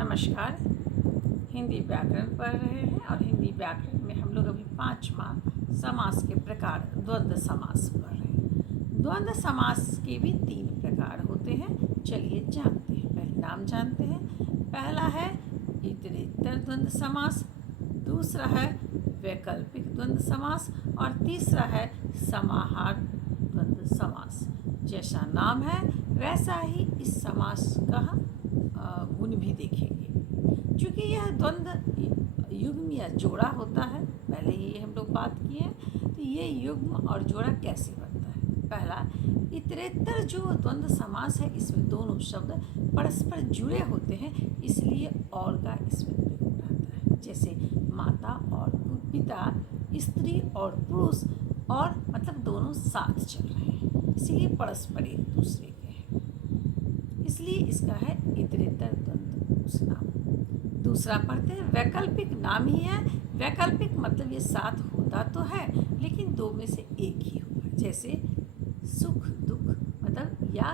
नमस्कार। हिंदी व्याकरण पढ़ रहे हैं और हिंदी व्याकरण में हम लोग अभी 5वां समास के प्रकार द्वंद्व समास पढ़ रहे हैं। द्वंद्व समास के भी 3 प्रकार होते हैं। चलिए जानते हैं। पहले नाम जानते हैं। पहला है इतरेतर द्वंद्व समास, दूसरा है वैकल्पिक द्वंद्व समास और तीसरा है समाहार द्वंद्व समास। जैसा नाम है वैसा ही इस समास का गुण भी देखेंगे। क्योंकि यह द्वंद्व युग्म या जोड़ा होता है, पहले ही हम लोग बात किए हैं। तो ये युग्म और जोड़ा कैसे बनता है? पहला, इतरेतर जो द्वंद्व समास है इसमें दोनों शब्द परस्पर जुड़े होते हैं, इसलिए और का इसमें प्रयोग रहता है। जैसे माता और पिता, स्त्री और पुरुष, और मतलब दोनों साथ चल रहे हैं, इसीलिए परस्पर एक दूसरे के हैं, इसलिए इसका है इतरेतर द्वंद्व नाम। दूसरा पढ़ते हैं वैकल्पिक। नाम ही है वैकल्पिक, मतलब ये साथ होता तो है लेकिन दो में से एक ही होगा। जैसे सुख दुख, मतलब या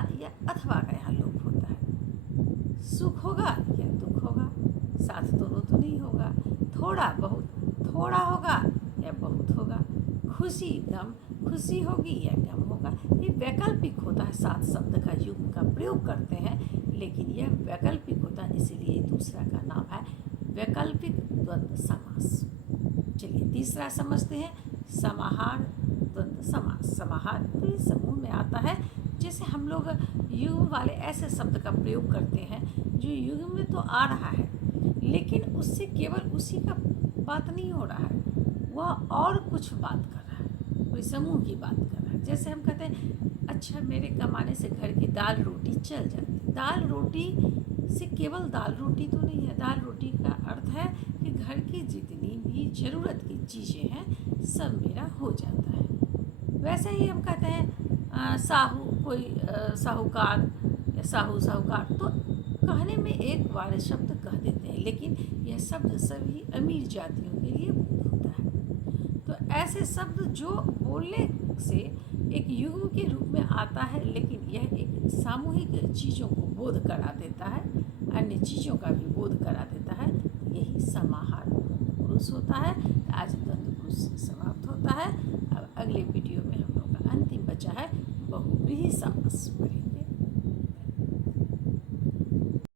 अथवा का यहाँ लोप होता है। सुख होगा या दुख होगा, साथ दोनों तो नहीं होगा। थोड़ा बहुत, थोड़ा होगा या बहुत होगा। खुशी गम, खुशी होगी या गम होगा। ये वैकल्पिक होता है, साथ शब्द का युग्म का प्रयोग करते हैं, लेकिन यह वैकल्पिक होता है, इसलिए दूसरा का नाम है वैकल्पिक द्वंद्व समास। चलिए तीसरा समझते हैं, समाहार द्वंद्व समास। समाहार तो समूह में आता है। जैसे हम लोग युग्म वाले ऐसे शब्द का प्रयोग करते हैं जो युग्म में तो आ रहा है, लेकिन उससे केवल उसी का बात नहीं हो रहा है, वह और कुछ बात कर रहा है, कोई समूह की बात कर रहा है। जैसे हम कहते हैं, अच्छा मेरे कमाने से घर की दाल रोटी चल जाती। दाल रोटी से केवल दाल रोटी तो नहीं है। दाल रोटी का अर्थ है कि घर की जितनी भी ज़रूरत की चीज़ें हैं सब मेरा हो जाता है। वैसे ही हम कहते हैं साहू, कोई साहूकार या साहूकार, तो कहने में एक बार शब्द कह देते हैं, लेकिन यह शब्द सभी अमीर जातियों के लिए होता है। तो ऐसे शब्द जो बोलने से एक युग्म के रूप में आता है, लेकिन यह एक सामूहिक चीज़ों को बोध करा देता है, अन्य चीज़ों का भी बोध करा देता है, यही समाहार पुरुष होता है। आज द्वंद्व पुरुष समाप्त होता है। अब अगले वीडियो में हम लोग का अंतिम बचा है बहुव्रीहि समास पढ़ेंगे।